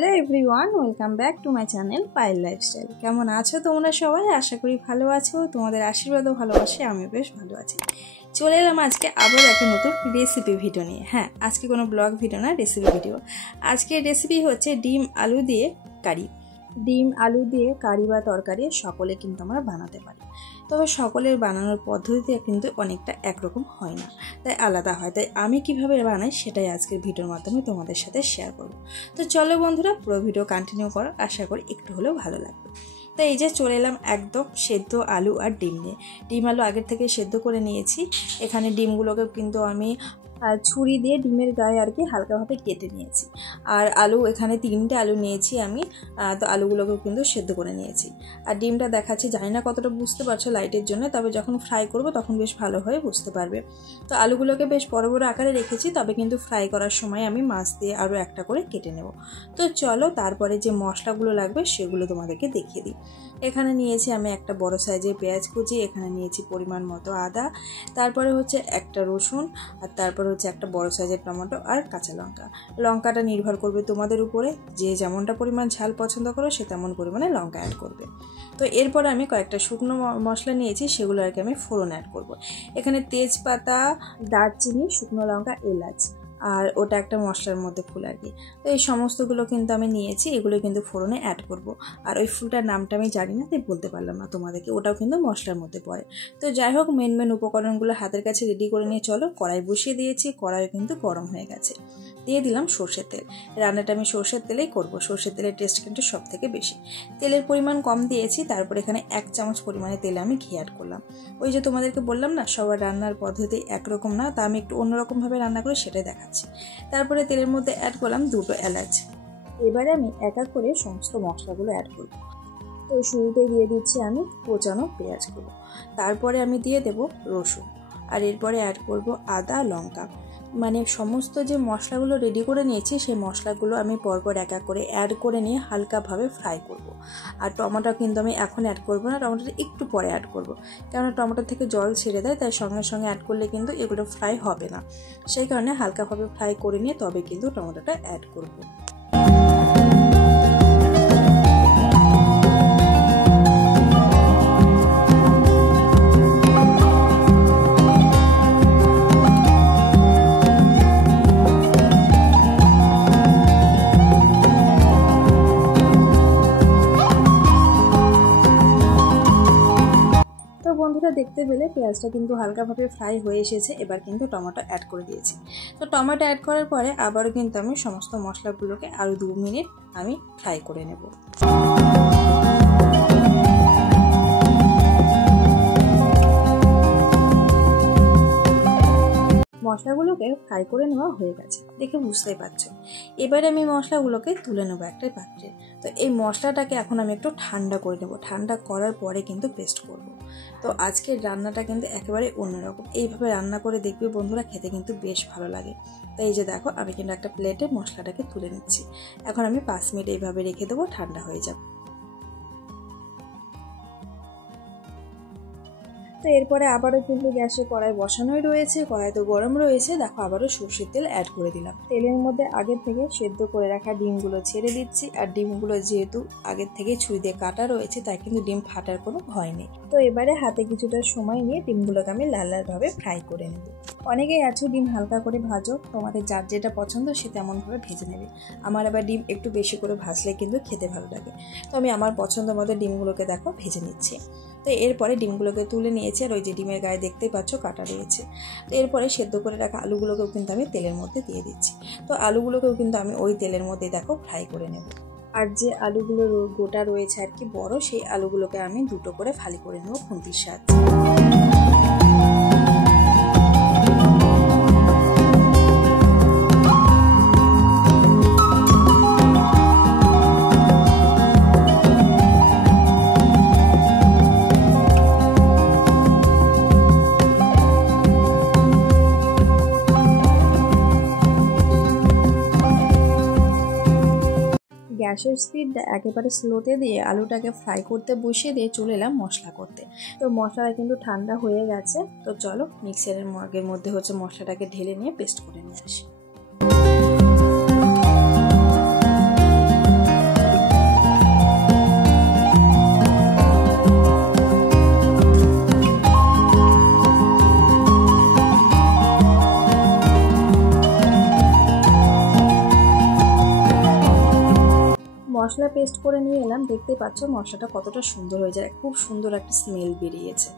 Hello everyone, welcome back to my channel Payel lifestyle. কেমন আছো তোমরা সবাই? আশা করি ভালো আছো। তোমাদের আশীর্বাদ ও ভালোবাসে আমি বেশ ভালো আছি। চলে এলাম আজকে আবার একটা নতুন রেসিপি ভিডিও নিয়ে। হ্যাঁ, আজকে কোনো ব্লগ ভিডিও না, রেসিপি ভিডিও। আজকের রেসিপি হচ্ছে ডিম আলু দিয়ে কারি। ডিম আলু দিয়ে কারি বা তরকারি সকলে কিন্তু আমরা বানাতে পারি, তবে সকলের বানানোর পদ্ধতিতে কিন্তু অনেকটা একরকম হয় না, তাই আলাদা হয়। তাই আমি কিভাবে বানাই সেটাই আজকের ভিডিওর মাধ্যমে তোমাদের সাথে শেয়ার করব। তো চলো বন্ধুরা, পুরো ভিডিও কন্টিনিউ করো, আশা করি একটু হলেও ভালো লাগবে। তো এই যে চলে এলাম একদম সেদ্ধ আলু আর ডিম নিয়ে। ডিম আলু আগের থেকে সেদ্ধ করে নিয়েছি। এখানে ডিমগুলোকে কিন্তু আমি ছুরি দিয়ে ডিমের গায়ে আর কি হালকাভাবে কেটে নিয়েছি। আর আলু এখানে 3টে আলু নিয়েছি আমি, তো আলুগুলোকেও কিন্তু সেদ্ধ করে নিয়েছি। আর ডিমটা দেখাচ্ছি, জানি না কতটা বুঝতে পারছো লাইটের জন্য, তবে যখন ফ্রাই করব তখন বেশ ভালোভাবে বুঝতে পারবে। তো আলুগুলোকে বেশ বড় বড় আকারে রেখেছি, তবে কিন্তু ফ্রাই করার সময় আমি মাছ দিয়ে আরও একটা করে কেটে নেব। তো চলো তারপরে যে মশলাগুলো লাগবে সেগুলো তোমাদেরকে দেখিয়ে দিই। এখানে নিয়েছি আমি একটা বড় সাইজের পেঁয়াজ কুচি, এখানে নিয়েছি পরিমাণ মতো আদা, তারপরে হচ্ছে একটা রসুন, আর তারপরে হচ্ছে একটা বড় সাইজের টমেটো আর কাঁচা লঙ্কা। লঙ্কাটা নির্ভর করবে তোমাদের উপরে, যে যেমনটা পরিমাণ ঝাল পছন্দ করো সে তেমন পরিমাণে লঙ্কা অ্যাড করবে। তো এরপর আমি কয়েকটা শুকনো মশলা নিয়েছি, সেগুলো আর কি আমি ফোড়ন অ্যাড করব। এখানে তেজপাতা, দারচিনি, শুকনো লঙ্কা, এলাচ, আর ওটা একটা মশলার মধ্যে ফুল আর কি। তো এই সমস্তগুলো কিন্তু আমি নিয়েছি, এগুলো কিন্তু ফোড়নে অ্যাড করব। আর ওই ফুলটার নামটা আমি জানি না, তাই বলতে পারলাম না তোমাদেরকে, ওটাও কিন্তু মশলার মধ্যে পড়ে। তো যাই হোক, মেন উপকরণগুলো হাতের কাছে রেডি করে নিয়ে চলো। কড়াই বসিয়ে দিয়েছি, কড়াই কিন্তু গরম হয়ে গেছে। দিয়ে দিলাম সর্ষের তেল। রান্নাটা আমি সর্ষের তেলেই করব, সর্ষের তেলের টেস্ট কিন্তু সব থেকে বেশি। তেলের পরিমাণ কম দিয়েছি, তারপর এখানে 1 চামচ পরিমাণে তেলে আমি ঘি অ্যাড করলাম। ওই যে তোমাদেরকে বললাম না, সবার রান্নার পদ্ধতি একরকম না, তা আমি একটু অন্যরকমভাবে রান্না করি, সেটাই দেখাচ্ছি। তারপরে তেলের মধ্যে অ্যাড করলাম 2টো এলাচ। এবারে আমি এক এক করে সমস্ত মশলাগুলো অ্যাড করব। তো শুরুতে দিয়ে দিচ্ছি আমি কোচানো পেঁয়াজগুলো, তারপরে আমি দিয়ে দেব রসুন, আর এরপরে অ্যাড করব আদা, লঙ্কা। মানে সমস্ত যে মশলাগুলো রেডি করে নিয়েছি সেই মশলাগুলো আমি পরপর এক এক করে অ্যাড করে নিয়ে হালকাভাবে ফ্রাই করব। আর টমেটো কিন্তু আমি এখন অ্যাড করব না, টমেটোটা একটু পরে অ্যাড করব, কেননা টমেটো থেকে জল ছেড়ে দেয়, তাই সঙ্গে সঙ্গে অ্যাড করলে কিন্তু এগুলো ফ্রাই হবে না। সেই কারণে হালকাভাবে ফ্রাই করে নিয়ে তবে কিন্তু টমেটোটা অ্যাড করব। বন্ধুরা দেখতে পেলে পেঁয়াজটা কিন্তু হালকাভাবে ফ্রাই হয়ে এসেছে। এবার কিন্তু টমেটো অ্যাড করে দিয়েছি। তো টমেটো অ্যাড করার পরে আবারও কিন্তু আমি সমস্ত মশলাগুলোকে আরও 2 মিনিট আমি ফ্রাই করে নেব। মশলাগুলোকে ফ্রাই করে নেওয়া হয়ে গেছে, দেখে বুঝতেই পারছো। এবারে আমি মশলাগুলোকে তুলে নেবো একটা পাত্রে। তো এই মশলাটাকে এখন আমি একটু ঠান্ডা করে নেবো, ঠান্ডা করার পরে কিন্তু পেস্ট করব। তো আজকের রান্নাটা কিন্তু একেবারে অন্যরকম, এইভাবে রান্না করে দেখবে বন্ধুরা, খেতে কিন্তু বেশ ভালো লাগে। তো এই যে দেখো, আমি কিন্তু একটা প্লেটে মশলাটাকে তুলে নিচ্ছি। এখন আমি 5 মিনিট এইভাবে রেখে দেবো, ঠান্ডা হয়ে যাবে। তো এরপরে আবারও কিন্তু গ্যাসে কড়াই বসানোই রয়েছে, কড়াই তো গরম রয়েছে। দেখো আবারও সর্ষের তেল অ্যাড করে দিলাম। তেলের মধ্যে আগের থেকে সেদ্ধ করে রাখা ডিমগুলো ছেড়ে দিচ্ছি। আর ডিমগুলো যেহেতু আগের থেকে ছুরি দিয়ে কাটা রয়েছে, তাই কিন্তু ডিম ফাটার কোনো ভয় নেই। তো এবারে হাতে কিছুটা সময় নিয়ে ডিমগুলোকে আমি লাল লালভাবে ফ্রাই করে নেব। অনেকেই আছো ডিম হালকা করে ভাজো, তোমাদের যার যেটা পছন্দ সে তেমনভাবে ভেজে নেবে। আমার আবার ডিম একটু বেশি করে ভাজলে কিন্তু খেতে ভালো লাগে। তো আমি আমার পছন্দ মতো ডিমগুলোকে দেখো ভেজে নিচ্ছি। তো এরপরে ডিমগুলোকে তুলে নিয়েছি, আর ওই যে ডিমের গায়ে দেখতেই পাচ্ছ কাটা রয়েছে। তো এরপরে সেদ্ধ করে রাখা আলুগুলোকেও কিন্তু আমি তেলের মধ্যে দিয়ে দিচ্ছি। তো আলুগুলোকেও কিন্তু আমি ওই তেলের মধ্যে দেখো ফ্রাই করে নেব। আর যে আলুগুলো গোটা রয়েছে আর কি বড়, সেই আলুগুলোকে আমি 2টো করে ফালি করে নেব খুন্তির সাহায্যে। গ্যাসের স্পিডটা একেবারে স্লোতে দিয়ে আলুটাকে ফ্রাই করতে বসিয়ে দিয়ে চলে এলাম মশলা করতে। তো মশলাটা কিন্তু ঠান্ডা হয়ে গেছে। তো চলো মিক্সারের মগের মধ্যে হচ্ছে মশলাটাকে ঢেলে নিয়ে পেস্ট করে নিয়ে আসি। মশলা পেস্ট করে নিয়ে এলাম। দেখতেই পাচ্ছ মশলাটা কতটা সুন্দর হয়ে যায়, খুব সুন্দর একটা স্মেল বেরিয়েছে।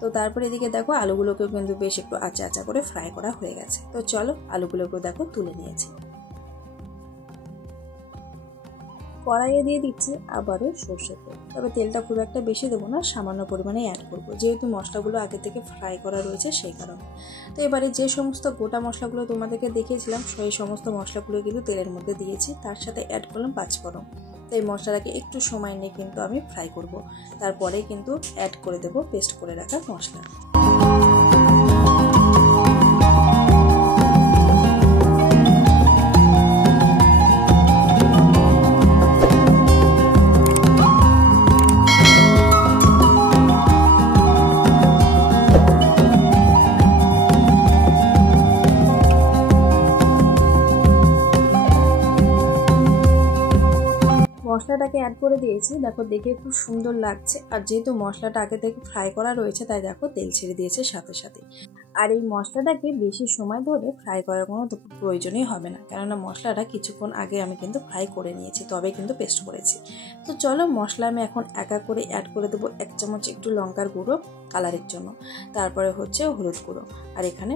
তো তারপরে এদিকে দেখো আলুগুলোকেও কিন্তু বেশ একটু আচা আচা করে ফ্রাই করা হয়ে গেছে। তো চলো আলুগুলোকেও দেখো তুলে নিয়েছি। কড়াইয়ে দিয়ে দিচ্ছি আবারও সর্ষের তেল, তবে তেলটা খুব একটা বেশি দেবো না, সামান্য পরিমাণে অ্যাড করবো, যেহেতু মশলাগুলো আগে থেকে ফ্রাই করা রয়েছে সেই কারণে। তো এবারে যে সমস্ত গোটা মশলাগুলো তোমাদেরকে দেখিয়েছিলাম সেই সমস্ত মশলাগুলো কিন্তু তেলের মধ্যে দিয়েছি, তার সাথে অ্যাড করলাম পাঁচফোড়ন। তো এই মশলাটাকে একটু সময় নিয়ে কিন্তু আমি ফ্রাই করব, তারপরে কিন্তু অ্যাড করে দেবো পেস্ট করে রাখা মশলা। মশলাটাকে অ্যাড করে দিয়েছি, দেখো দেখে খুব সুন্দর লাগছে। আর যেহেতু মশলাটা আগে থেকে ফ্রাই করা রয়েছে তাই দেখো তেল ছেড়ে দিয়েছে সাথে সাথে। আর এই মশলাটাকে বেশি সময় ধরে ফ্রাই করার কোনো প্রয়োজনই হবে না, কেননা মশলাটা কিছুক্ষণ আগে আমি কিন্তু ফ্রাই করে নিয়েছি, তবে কিন্তু পেস্ট করেছি। তো চলো মশলা আমি এখন একা করে অ্যাড করে দেবো 1 চামচ একটু লঙ্কার গুঁড়ো কালারের জন্য, তারপরে হচ্ছে হলুদ গুঁড়ো, আর এখানে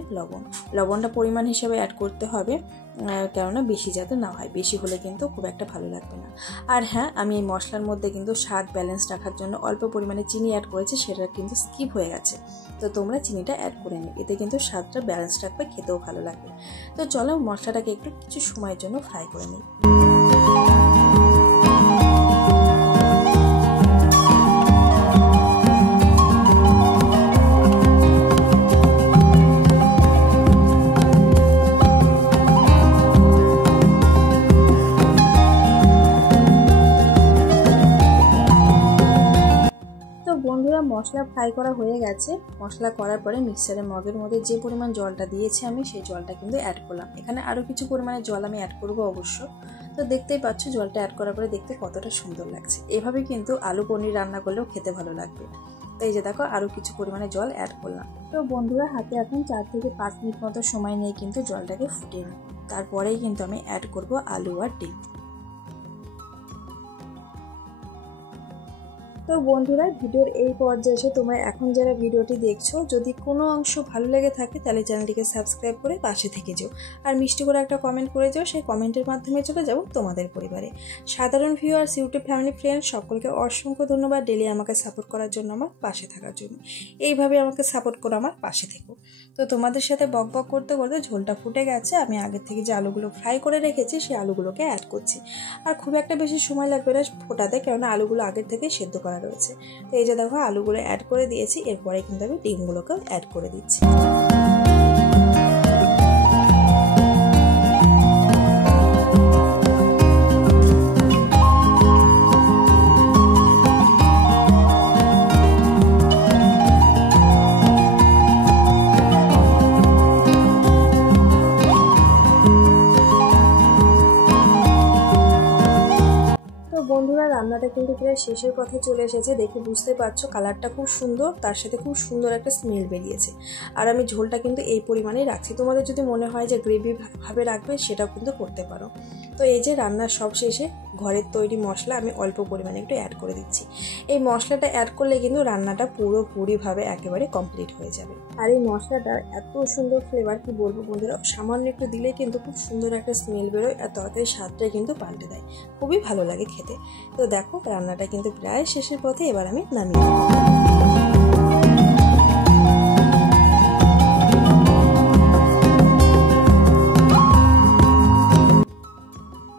লবণটা পরিমাণ হিসাবে অ্যাড করতে হবে, কেননা বেশি যাতে না হয়, বেশি হলে কিন্তু খুব একটা ভালো লাগবে না। আর হ্যাঁ, আমি এই মশলার মধ্যে কিন্তু স্বাদ ব্যালেন্স রাখার জন্য অল্প পরিমাণে চিনি অ্যাড করেছি, সেটা কিন্তু স্কিপ হয়ে গেছে। তো তোমরা চিনিটা অ্যাড করে নিও, এতে কিন্তু স্বাদটা ব্যালেন্স রাখবে, খেতেও ভালো লাগবে। তো চলো মশলাটাকে একটু কিছু সময়ের জন্য ফ্রাই করে নিই। বন্ধুরা মশলা ফ্রাই করা হয়ে গেছে। মশলা করার পরে মিক্সারের মগের মধ্যে যে পরিমাণ জলটা দিয়েছি আমি সেই জলটা কিন্তু অ্যাড করলাম। এখানে আরও কিছু পরিমাণে জল আমি অ্যাড করবো অবশ্য। তো দেখতেই পাচ্ছ জলটা অ্যাড করার পরে দেখতে কতটা সুন্দর লাগছে। এভাবে কিন্তু আলু পনির রান্না করলেও খেতে ভালো লাগবে। তো এই যে দেখো আরও কিছু পরিমাণে জল অ্যাড করলাম। তো বন্ধুরা হাতে এখন 4 থেকে 5 মিনিট মতো সময় নিয়ে কিন্তু জলটাকে ফুটিয়ে নিই, তারপরেই কিন্তু আমি অ্যাড করব আলু আর ডিম। তো বন্ধুরা ভিডিওর এই পর্যায়ে এসে তোমরা এখন যারা ভিডিওটি দেখছো, যদি কোনো অংশ ভালো লেগে থাকে তাহলে চ্যানেলটিকে সাবস্ক্রাইব করে পাশে থেকে যাও, আর মিষ্টি করে একটা কমেন্ট করে যাও, সেই কমেন্টের মাধ্যমে চলে যাবো তোমাদের পরিবারে। সাধারণ ভিউয়ার্স, ইউটিউব ফ্যামিলি ফ্রেন্ড সকলকে অসংখ্য ধন্যবাদ ডেলি আমাকে সাপোর্ট করার জন্য, আমার পাশে থাকার জন্য। এইভাবে আমাকে সাপোর্ট করে আমার পাশে থেকো। তো তোমাদের সাথে বক করতে করতে ঝোলটা ফুটে গেছে। আমি আগের থেকে যে আলুগুলো ফ্রাই করে রেখেছি সেই আলুগুলোকে অ্যাড করছি। আর খুব একটা বেশি সময় লাগবে না ফোটাতে, কেননা আলুগুলো আগের থেকে সেদ্ধ করা রয়েছে। তো এই যে দেখো আলুগুলো অ্যাড করে দিয়েছি, এরপরে কিন্তু আমি ডিমগুলোকেও অ্যাড করে দিচ্ছি। বন্ধুরা রান্নাটা কিন্তু প্রায় শেষের পথে চলে এসেছে, দেখে বুঝতে পারছো কালারটা খুব সুন্দর, তার সাথে খুব সুন্দর একটা স্মেল বেরিয়েছে। আর আমি ঝোলটা কিন্তু এই পরিমাণেই রাখছি, তোমাদের যদি মনে হয় যে গ্রেভি ভাবে রাখবে সেটাও কিন্তু করতে পারো। তো এই যে রান্নার সব শেষে ঘরের তৈরি মশলা আমি অল্প পরিমাণে একটু অ্যাড করে দিচ্ছি। এই মশলাটা অ্যাড করলে কিন্তু রান্নাটা পুরোপুরিভাবে একেবারে কমপ্লিট হয়ে যাবে। আর এই মশলাটার এত সুন্দর ফ্লেভার কি বলবো বন্ধুরা, সামান্য একটু দিলে কিন্তু খুব সুন্দর একটা স্মেল বেরোয়, আর তরকারির স্বাদটা কিন্তু পাল্টে দেয়, খুবই ভালো লাগে খেতে। তো দেখো রান্নাটা কিন্তু প্রায় শেষের পথে, এবার আমি নামিয়ে দেবো।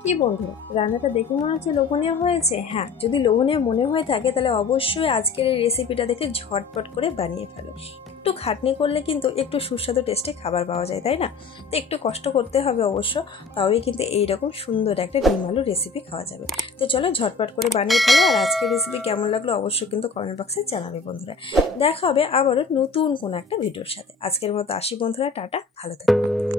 কি বন্ধুরা রান্নাটা দেখে মনে হচ্ছে লোভনীয় হয়েছে? হ্যাঁ, যদি লোভনীয় মনে হয়ে থাকে তাহলে অবশ্যই আজকের এই রেসিপিটা দেখে ঝটপট করে বানিয়ে ফেলো। একটু খাটনি করলে কিন্তু একটু সুস্বাদু টেস্টে খাবার পাওয়া যায়, তাই না? তো একটু কষ্ট করতে হবে অবশ্য, তবেই কিন্তু এইরকম সুন্দর একটা ডিম আলু রেসিপি খাওয়া যাবে। তো চলো ঝটপট করে বানিয়ে ফেলো। আর আজকের রেসিপি কেমন লাগলো অবশ্যই কিন্তু কমেন্ট বক্সে জানাবে বন্ধুরা। দেখা হবে আবারও নতুন কোনো একটা ভিডিওর সাথে। আজকের মতো আসি বন্ধুরা, টাটা, ভালো থাকবে।